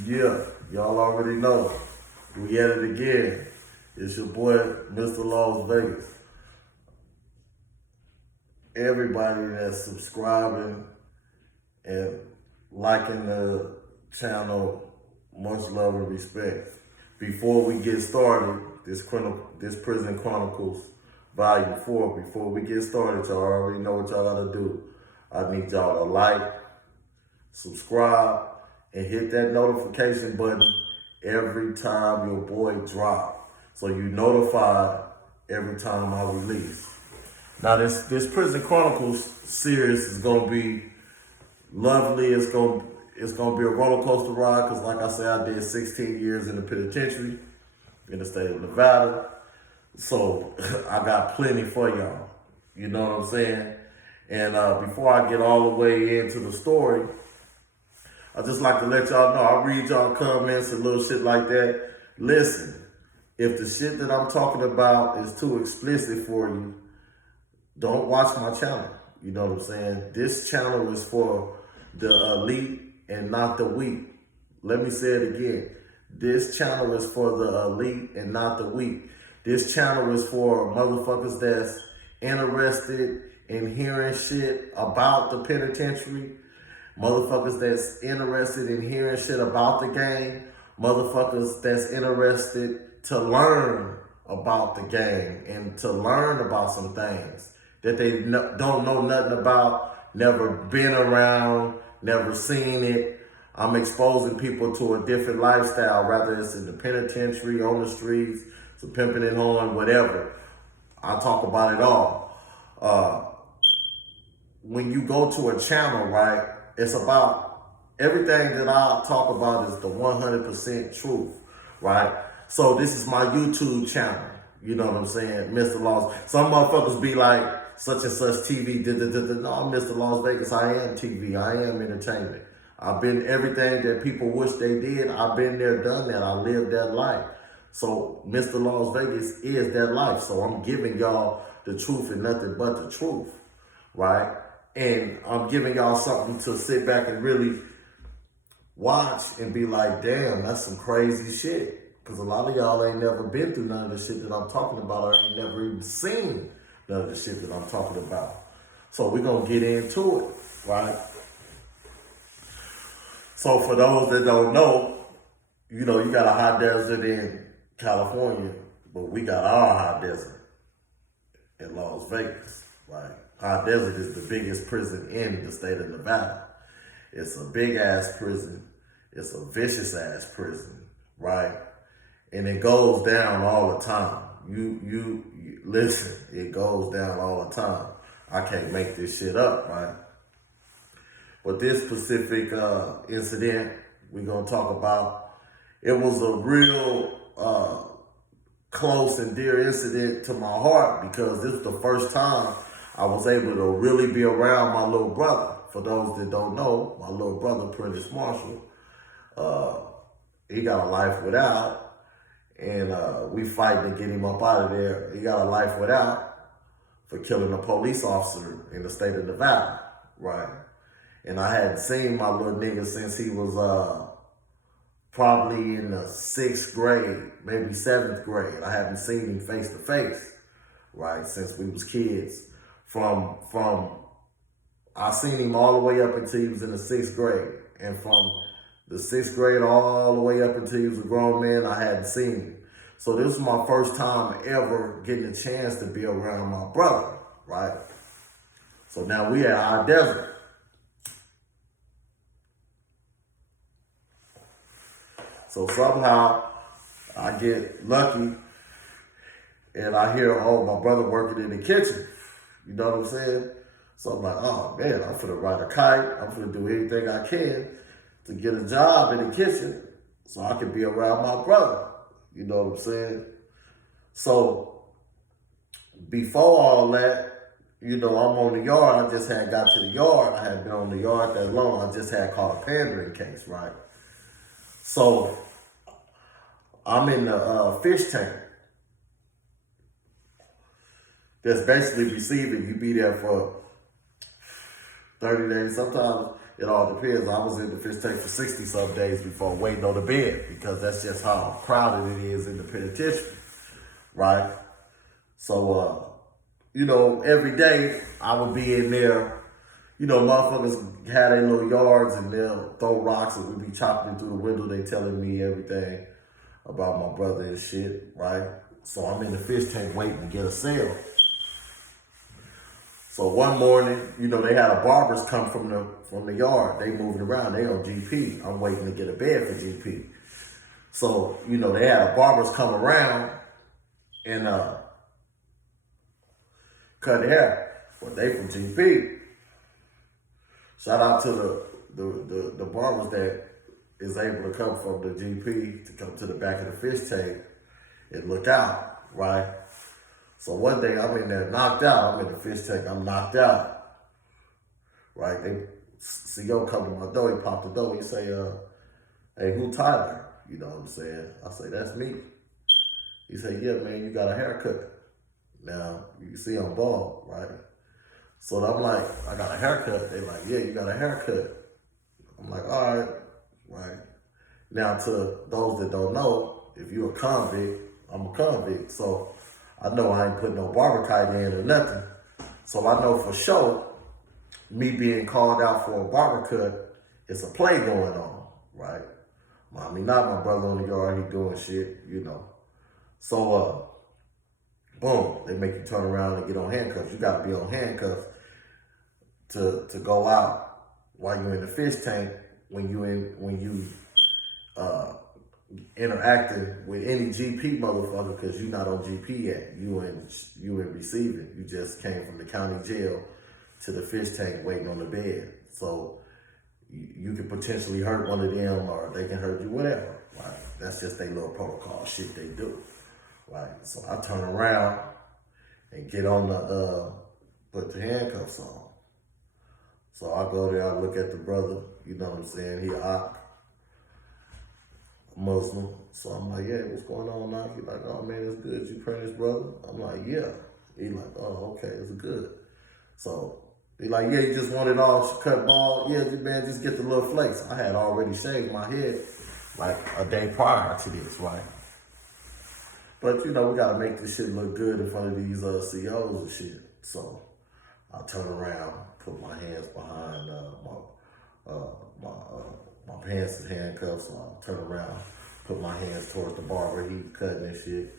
Yeah, y'all already know. We at it again. It's your boy, Mr. Las Vegas. Everybody that's subscribing and liking the channel, much love and respect. Before we get started, this Prison Chronicles Volume 4, before we get started, y'all already know what y'all gotta do. I need y'all to like, subscribe, and hit that notification button every time your boy drop, so you notified every time I release. Now this Prison Chronicles series is gonna be lovely. It's gonna be a roller coaster ride because, like I said, I did 16 years in the penitentiary in the state of Nevada, so I got plenty for y'all. You know what I'm saying? And before I get all the way into the story, I just like to let y'all know, I read y'all comments and little shit like that. Listen, if the shit that I'm talking about is too explicit for you, don't watch my channel. You know what I'm saying? This channel is for the elite and not the weak. Let me say it again. This channel is for the elite and not the weak. This channel is for motherfuckers that's interested in hearing shit about the penitentiary, motherfuckers that's interested in hearing shit about the game, motherfuckers that's interested to learn about the game and to learn about some things that they don't know nothing about, never been around, never seen it. I'm exposing people to a different lifestyle, whether it's in the penitentiary, on the streets, some pimping and hoeing, whatever. I talk about it all. When you go to a channel, right, it's about everything that I talk about is the 100% truth, right? So this is my YouTube channel. You know what I'm saying? Mr. Las. Some motherfuckers be like, such and such TV. No, I'm Mr. Las Vegas. I am TV. I am entertainment. I've been everything that people wish they did. I've been there, done that. I lived that life. So Mr. Las Vegas is that life. So I'm giving y'all the truth and nothing but the truth, right? And I'm giving y'all something to sit back and really watch and be like, damn, that's some crazy shit. Because a lot of y'all ain't never been through none of the shit that I'm talking about, or ain't never even seen none of the shit that I'm talking about. So we're going to get into it, right? So for those that don't know, you know, you got a hot desert in California, but we got our hot desert in Las Vegas, right? Hot desert is the biggest prison in the state of Nevada. It's a big ass prison. It's a vicious ass prison, right? And it goes down all the time. You listen, it goes down all the time. I can't make this shit up, right? But this specific incident we're gonna talk about, it was a real close and dear incident to my heart because this is the first time I was able to really be around my little brother. For those that don't know, my little brother, Prentice Marshall, he got a life without. And we fighting to get him up out of there. He got a life without for killing a police officer in the state of Nevada, right? And I hadn't seen my little nigga since he was probably in the 6th grade, maybe 7th grade. I haven't seen him face to face, right, since we was kids. I seen him all the way up until he was in the 6th grade. And from the 6th grade all the way up until he was a grown man, I hadn't seen him. So this was my first time ever getting a chance to be around my brother, right? So now we at our desert. So somehow I get lucky and I hear, oh, my brother working in the kitchen. You know what I'm saying? So I'm like, oh man, I'm finna ride a kite. I'm finna do anything I can to get a job in the kitchen so I can be around my brother. You know what I'm saying? So before all that, you know, I'm on the yard. I just had got to the yard. I hadn't been on the yard that long. I just had caught a pandering case, right? So I'm in the fish tank. That's basically receiving. You be there for 30 days. Sometimes it all depends. I was in the fish tank for 60 some days before waiting on the bed because that's just how crowded it is in the penitentiary, right? So, every day I would be in there. Motherfuckers had their little yards and they'll throw rocks and we'd be chopping through the window. They telling me everything about my brother and shit, right? So I'm in the fish tank waiting to get a cell. So one morning, they had a barbers come from the yard. They moving around. They on GP. I'm waiting to get a bed for GP. So, they had a barbers come around and cut hair. Well, they from GP. Shout out to the barbers that is able to come from the GP to come to the back of the fish tank and look out, right? So one day I'm in there knocked out. I'm in the fish tank. I'm knocked out, right? CO come to my door. He popped the door. He say, "Hey, who Tyler?" You know what I'm saying? I say, "That's me." He said, "Yeah, man, you got a haircut." Now you can see I'm bald, right? So I'm like, "I got a haircut." They like, "Yeah, you got a haircut." I'm like, "All right, right." Now to those that don't know, if you're a convict, I'm a convict. So I know I ain't putting no barber kite in or nothing. So I know for sure, me being called out for a barber cut, it's a play going on, right? I mean, not my brother on the yard, he doing shit, So, boom, they make you turn around and get on handcuffs. You gotta be on handcuffs to go out while you're in the fish tank when you interacting with any GP motherfucker, because you're not on GP yet. You in receiving. You just came from the county jail to the fish tank waiting on the bed. So you could potentially hurt one of them or they can hurt you, whatever. Right? That's just their little protocol shit they do. Right? So I turn around and get on put the handcuffs on. So I go there, I look at the brother, you know what I'm saying? He a Muslim. So I'm like, "Yeah, what's going on now?" He like, "Oh man, it's good. You praying this brother?" I'm like, "Yeah." He like, "Oh, okay, it's good." So he like, "Yeah, you just want it all cut bald?" "Yeah, man, just get the little flakes." I had already shaved my head like a day prior to this, right? But we gotta make this shit look good in front of these COs and shit. So I turn around, put my hands behind my pants is handcuffed, so I turn around, put my hands towards the barber. He cutting and shit.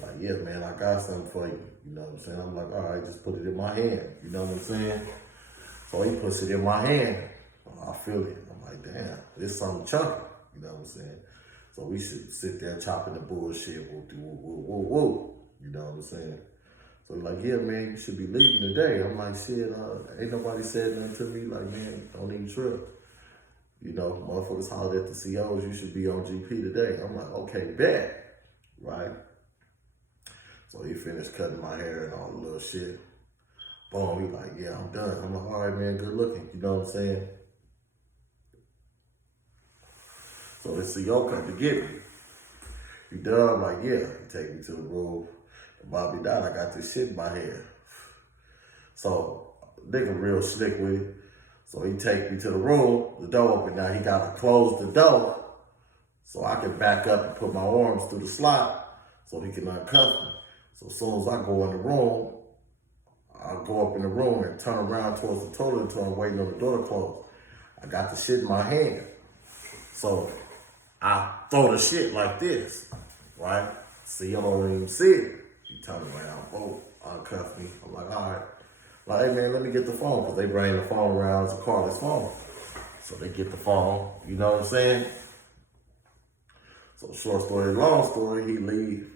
Like, "Yeah, man, I got something for you." You know what I'm saying? I'm like, "All right, just put it in my hand." You know what I'm saying? So he puts it in my hand. I feel it. I'm like, "Damn, this something chunky." You know what I'm saying? So we should sit there chopping the bullshit. Woo, woo, woo, woo. You know what I'm saying? So he's like, "Yeah, man, you should be leaving today." I'm like, "Shit, ain't nobody said nothing to me. Like, man, don't even trip. Motherfuckers hollered at the COs, you should be on GP today." I'm like, "Okay, bet." Right? So he finished cutting my hair and all the little shit. Boom, he like, "Yeah, I'm done." I'm like, "All right, man, good looking." You know what I'm saying? So the CO come to get me. "You done?" I'm like, "Yeah." He take me to the room. Bobby died, I got this shit in my hair. So nigga real slick with it. So he take me to the room, the door open. Now he gotta close the door so I can back up and put my arms through the slot so he can uncuff me. So as soon as I go in the room, I go up in the room and turn around towards the toilet until I'm waiting on the door to close. I got the shit in my hand. So I throw the shit like this, right? So you don't even see it. He turn around, uncuff me. I'm like, "All right." Like, "Hey man, let me get the phone," because they bring the phone around as a cordless phone. So they get the phone, you know what I'm saying? So short story, long story, he leave.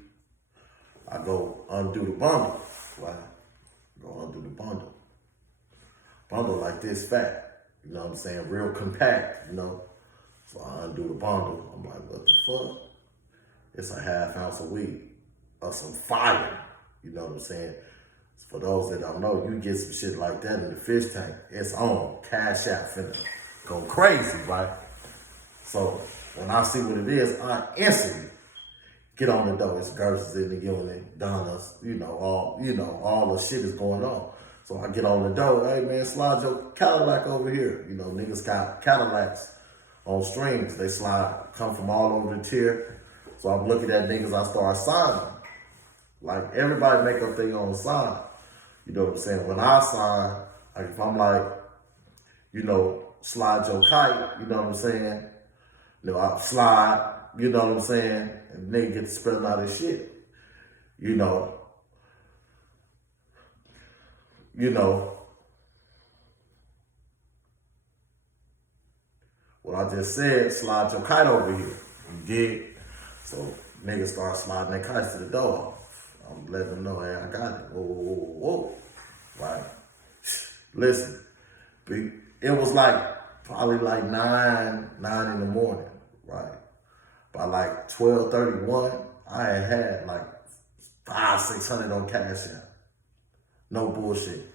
I go undo the bundle, right? Go undo the bundle. Bundle like this fat, you know what I'm saying? Real compact, So I undo the bundle. I'm like, "What the fuck?" It's a half ounce of weed or some fire, you know what I'm saying? For those that don't know, you get some shit like that in the fish tank, it's on. Cash out finna go crazy, right? So when I see what it is, I instantly get on the door. It's Gerses in the unit, Donna's, all the shit is going on. So I get on the door, hey man, slide your Cadillac over here. You know, niggas got Cadillacs on strings. They come from all over the tier. So I'm looking at niggas, I start signing. Like, everybody make up their own sign. You know what I'm saying? When I sign, like if I'm like, you know, slide your kite, you know what I'm saying? You know, I slide, you know what I'm saying? And nigga get to spelling out his shit. You know, what I just said, slide your kite over here. You dig? So niggas start sliding their kites to the door. I'm letting them know, hey, I got it. Whoa, whoa, whoa, whoa. Right? Listen, it was like probably like 9 in the morning, right? By like 12:31, I had like 500-600 on Cash App. No bullshit.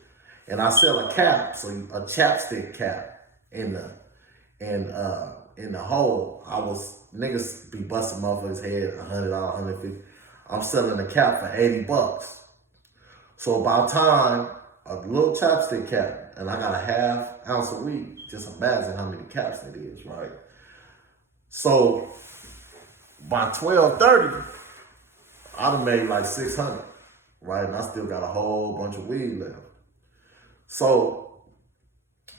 And I sell a cap, so a chapstick cap in the hole. Niggas be busting motherfuckers' head $100, $150. I'm selling a cap for $80. So by the time a little chapstick cap, and I got a ½ ounce of weed. Just imagine how many caps it is, right? So by 12:30, I done made like 600, right? And I still got a whole bunch of weed left. So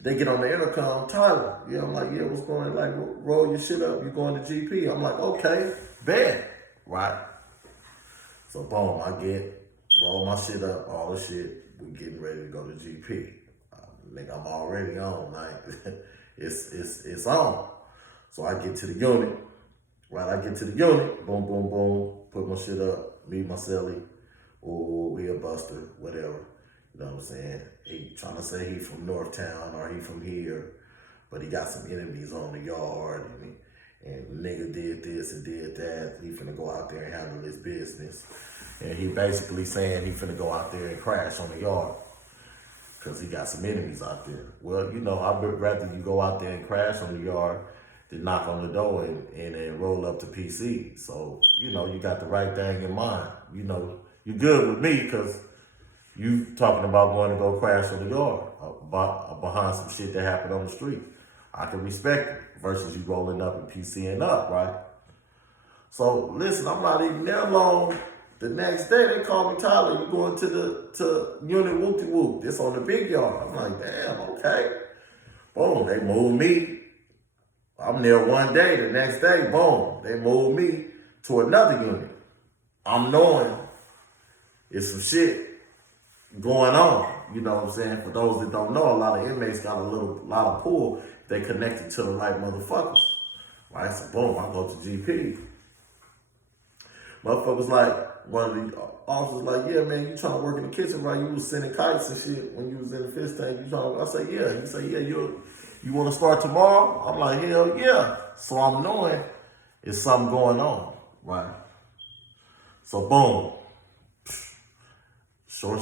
they get on the intercom, Tyler. Yeah, I'm like, yeah, what's going on? Like, roll your shit up. You going to GP? I'm like, okay, bet, right? So boom, roll my shit up, all the shit. We getting ready to go to GP. Nigga, I'm already on, like, it's on. So I get to the unit, right? I get to the unit, boom, boom, boom, put my shit up, meet my celly, or we a buster, whatever. You know what I'm saying? He trying to say he from Northtown or he from here, but he got some enemies on the yard, and the nigga did this and did that. He finna go out there and handle his business. And he basically saying he finna go out there and crash on the yard because he got some enemies out there. Well, you know, I would rather you go out there and crash on the yard than knock on the door and roll up to PC. So, you know, you got the right thing in mind. You know, you good with me because you talking about going to go crash on the yard behind some shit that happened on the street. I can respect it versus you rolling up and PCing up, right? So listen, I'm not even there long. The next day they call me, Tyler, you going to unit whoop-de-whoop. This on the big yard. I'm like, damn, okay. Boom, they moved me. I'm there one day, the next day, boom, they moved me to another unit. I'm knowing it's some shit going on. You know what I'm saying? For those that don't know, a lot of inmates got a lot of pull. They connected to the right motherfuckers. Right? So boom, I go to GP. Motherfuckers like, one of the officers like, yeah, man, you trying to work in the kitchen, right? You was sending kites and shit when you was in the fish tank. I say, yeah. He say, yeah, you want to start tomorrow? I'm like, hell yeah. So I'm knowing it's something going on, right? So boom. Sure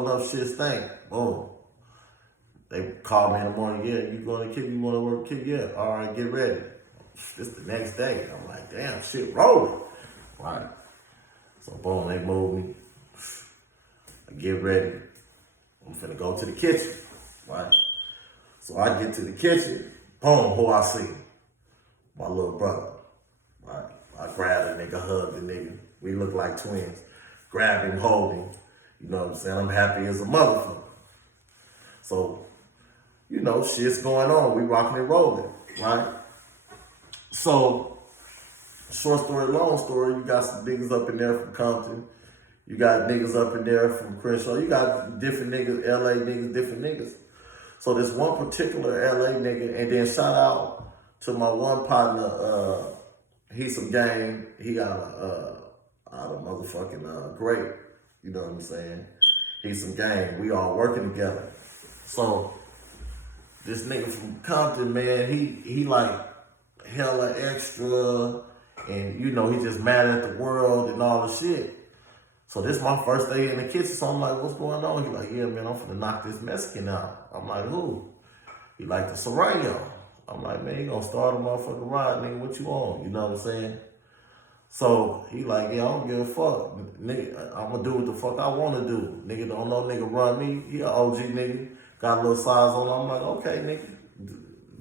enough, shit stink. Boom. They called me in the morning, yeah, you going to kick, you want to work kick? Yeah, all right, get ready. It's the next day. I'm like, damn, shit rolling. Right. So boom, they move me. I get ready. I'm finna go to the kitchen. Right. So I get to the kitchen. Boom, who I see? My little brother. Right. I grab the nigga, hug the nigga. We look like twins. Grab him, hold him. You know what I'm saying? I'm happy as a motherfucker. So, you know, shit's going on. We rocking and rolling. Right. So, short story, long story, you got some niggas up in there from Compton. You got niggas up in there from Crenshaw. You got different niggas, LA niggas, different niggas. So this one particular LA nigga, and then shout out to my one partner, he's some gang. He got out of motherfucking great. You know what I'm saying? He's some gang. We all working together. So this nigga from Compton, man, he like hella extra. And, you know, he just mad at the world and all the shit. So this is my first day in the kitchen. So I'm like, what's going on? He like, yeah, man, I'm finna knock this Mexican out. I'm like, who? He like the Serrano. I'm like, man, you gonna start a motherfucking ride, nigga. What you on? You know what I'm saying? So he like, yeah, I don't give a fuck. Nigga, I'm gonna do what the fuck I wanna do. Nigga don't know nigga run me. He a OG nigga. Got a little size on him. I'm like, okay, nigga,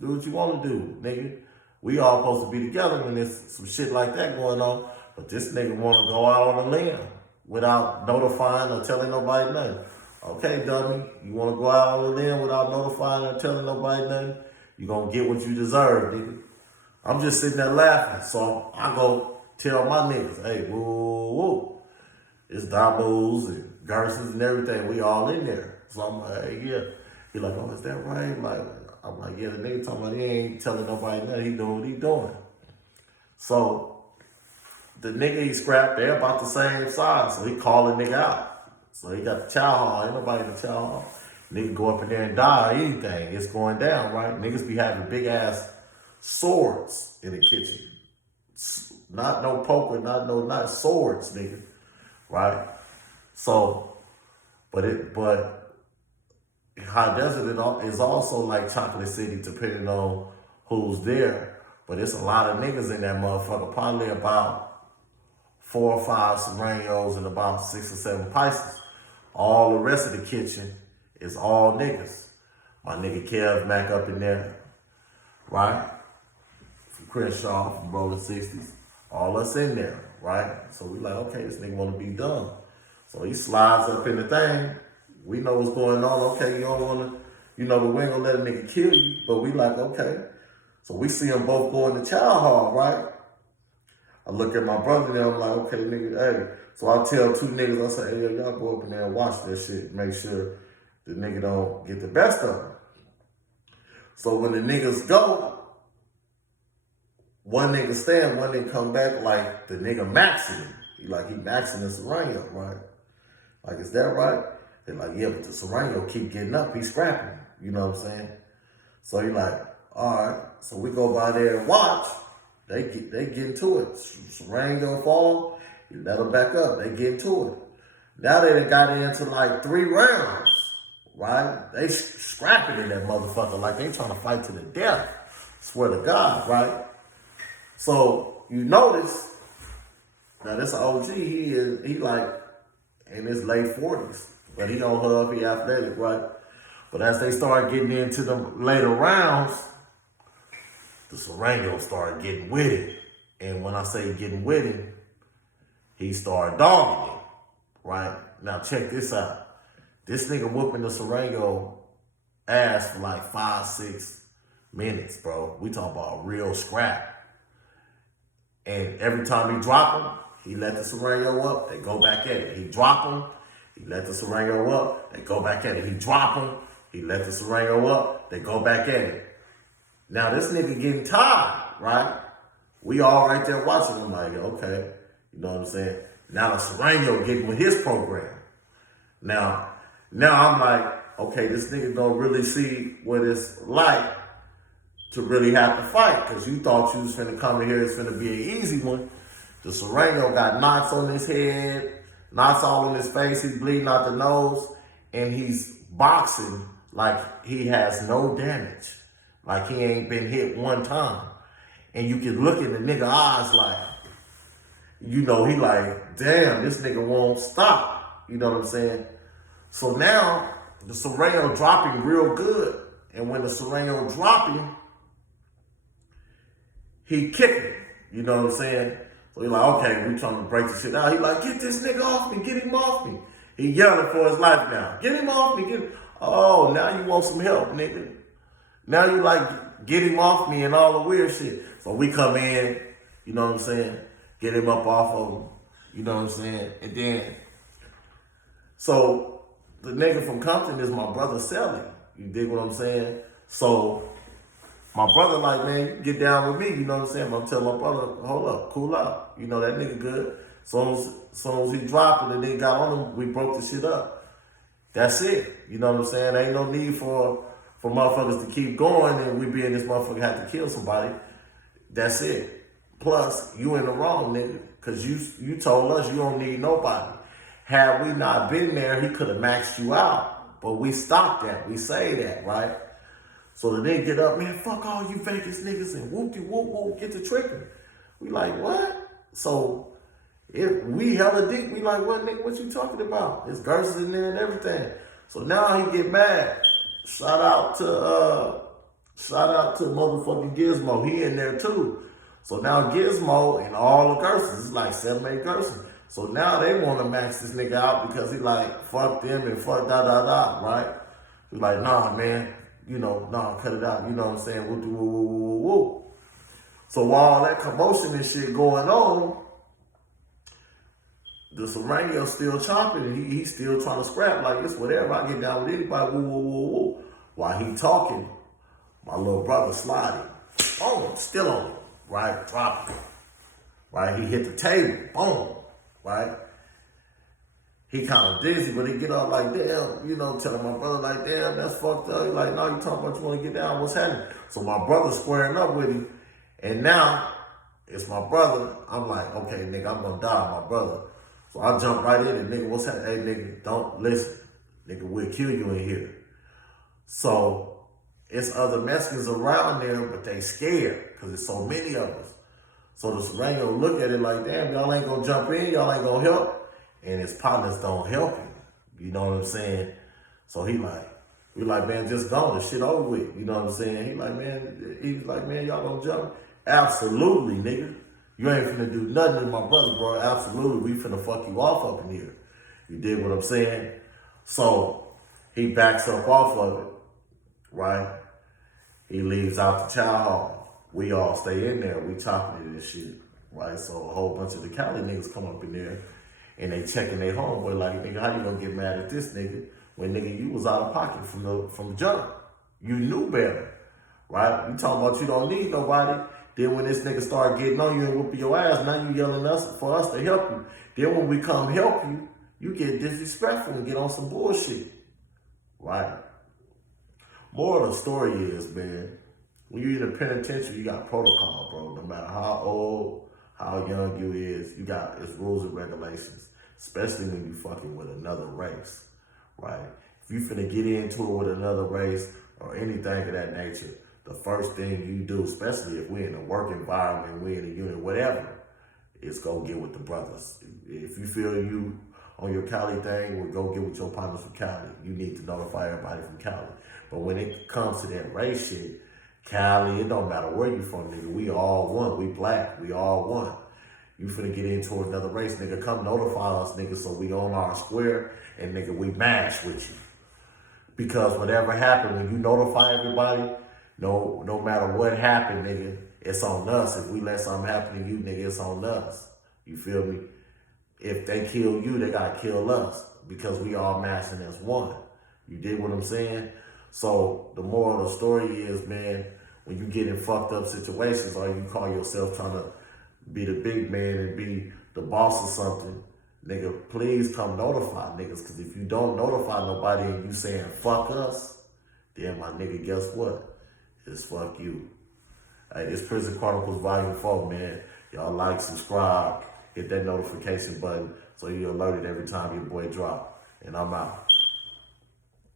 do what you wanna do, nigga. We all supposed to be together when there's some shit like that going on. But this nigga wanna go out on a limb without notifying or telling nobody nothing. Okay, dummy, you wanna go out on a limb without notifying or telling nobody nothing? You gonna get what you deserve, nigga. I'm just sitting there laughing. So I go tell my niggas, hey, woo, woo. It's Damos and Garces and everything. We all in there. So I'm like, hey, yeah. He like, oh, is that right? I'm like, yeah, the nigga talking about he ain't telling nobody nothing. He doing what he doing. So the nigga he scrapped, they're about the same size. So he called the nigga out. So he got the chow hall. Ain't nobody in the chow hall. Nigga go up in there and die or anything. It's going down, right? Niggas be having big ass swords in the kitchen. Not no poker, not swords, nigga. Right? So, but High Desert is also like Chocolate City, depending on who's there. But it's a lot of niggas in that motherfucker. Probably about 4 or 5 Serranos and about 6 or 7 Pisces. All the rest of the kitchen is all niggas. My nigga Kev Mac up in there, right? From Crenshaw, from Rolling 60s. All us in there, right? So we like, okay, this nigga wanna be done. So he slides up in the thing. We know what's going on. Okay, you don't wanna, we ain't gonna let a nigga kill you, but we like, okay. So we see them both go in the chow hall, right? I look at my brother there, I'm like, okay, nigga, hey. So I tell 2 niggas, I say, hey, y'all go up in there and watch that shit. Make sure the nigga don't get the best of him. So when the niggas go, one nigga stand, one nigga come back like the nigga maxing him. He maxing the Serrano, right? Like, is that right? They're like, yeah, but the Serrano keep getting up. He's scrapping. You know what I'm saying? So he like, all right. So we go by there and watch. They get into it. Serrano fall. You let them back up. They get into it. Now they done got into like 3 rounds, right? They scrapping in that motherfucker like they trying to fight to the death. Swear to God, right? So you notice, now this OG, he like in his late 40s, but he don't hug, he athletic, right? But as they start getting into the later rounds, the Serrano started getting with it. And when I say getting with it, he started dogging it, right? Now check this out. This nigga whooping the Serrano ass for like 5-6 minutes, bro. We talking about a real scrap. And every time he drop him, he let the Serrano up, they go back at it. He drop him, he let the Serrano up, they go back at it. He drop him, he let the Serrano up, they go back at it. Now this nigga getting tired, right? We all right there watching him like, okay, you know what I'm saying? Now the Serrano getting with his program. Now I'm like, okay, this nigga gonna really see what it's like to really have to fight, because you thought you was finna come in here, it's finna be an easy one. The Serrano got knots on his head, knots all on his face, he's bleeding out the nose, and he's boxing like he has no damage. Like he ain't been hit one time. And you can look in the nigga eyes like, he like, damn, this nigga won't stop. You know what I'm saying? So now, the Serrano dropping real good. And when the Serrano dropping, he kicking. You know what I'm saying? So he like, okay, we trying to break the shit out. He like, get this nigga off me, get him off me. He yelling for his life now. Get him off me, get him. Oh, now you want some help, nigga. Now you like, get him off me and all the weird shit. So we come in, you know what I'm saying? Get him up off of him, you know what I'm saying? And then, so the nigga from Compton is my brother Sally. You dig what I'm saying? So my brother like, man, you get down with me, you know what I'm saying? I'm telling my brother, hold up, cool out. You know, that nigga good. Soon as he dropped it and then got on him, we broke the shit up. That's it. You know what I'm saying? Ain't no need for motherfuckers to keep going and we be in this motherfucker have to kill somebody. That's it. Plus, you in the wrong, nigga. Because you told us you don't need nobody. Had we not been there, he could have maxed you out. But we stopped that. We say that, right? So the nigga get up, man, fuck all you Vegas niggas and whoop-de-whoop-whoop, get the tricking. We like, what? So if we hella deep, we like, what nigga, what you talking about? There's verses in there and everything. So now he get mad. Shout out to motherfucking Gizmo. He in there too. So now Gizmo and all the curses, it's like 7, 8 curses. So now they want to max this nigga out because he like, fuck them and fuck right? He's like, nah, man, nah, cut it out. You know what I'm saying? Woo, woo, woo, woo, woo. So while all that commotion and shit going on, the Serrano still chopping and he's still trying to scrap like it's whatever. I get down with anybody, woo, woo, woo, woo. While he talking, my little brother sliding on him, still on him, right? Drop him, right? He hit the table, boom, right? He kind of dizzy, but he get up like, damn, telling my brother like, damn, that's fucked up. He like, no, you talking about you want to get down, what's happening? So my brother squaring up with him, and now it's my brother. I'm like, okay, nigga, I'm gonna die, my brother. So I jump right in and nigga, what's happening? Hey, nigga, don't listen. Nigga, we'll kill you in here. So it's other Mexicans around there, but they scared because there's so many of us. So the Serrano look at it like, damn, y'all ain't gonna jump in, y'all ain't gonna help. And his partners don't help him. You know what I'm saying? So we like, man, just go, the shit over with. You know what I'm saying? He's like, man, y'all gonna jump? Absolutely, nigga. You ain't finna do nothing to my brother, bro. Absolutely, we finna fuck you off up in here. You dig what I'm saying? So he backs up off of it, right? He leaves out the chow hall. We all stay in there. We chopping it and shit, right? So a whole bunch of the Cali niggas come up in there and they checking their homeboy like, nigga, how you gonna get mad at this nigga when, nigga, you was out of pocket from the jump? You knew better, right? You talking about you don't need nobody. Then when this nigga start getting on you and whooping your ass, now you yelling for us to help you. Then when we come help you, you get disrespectful and get on some bullshit, right? Moral of the story is, man, when you're in the penitentiary, you got protocol, bro. No matter how old, how young you is, it's rules and regulations, especially when you fucking with another race, right? If you finna get into it with another race or anything of that nature, the first thing you do, especially if we're in a work environment, we're in a unit, whatever, is go get with the brothers. If you feel you on your Cali thing, well, go get with your partners from Cali. You need to notify everybody from Cali. But when it comes to that race shit, Cali, it don't matter where you from, nigga. We all one. We black. We all one. You finna get into another race, nigga. Come notify us, nigga, so we on our square and, nigga, we mash with you. Because whatever happened, when you notify everybody, no matter what happened, nigga, it's on us. If we let something happen to you, nigga, it's on us. You feel me? If they kill you, they gotta kill us because we all mashing as one. You dig what I'm saying? So the moral of the story is, man, when you get in fucked up situations or you call yourself trying to be the big man and be the boss or something, nigga, please come notify niggas. Because if you don't notify nobody and you saying fuck us, then my nigga, guess what? It's fuck you. Hey, this Prison Chronicles Volume 4, man. Y'all like, subscribe, hit that notification button so you're alerted every time your boy drop. And I'm out.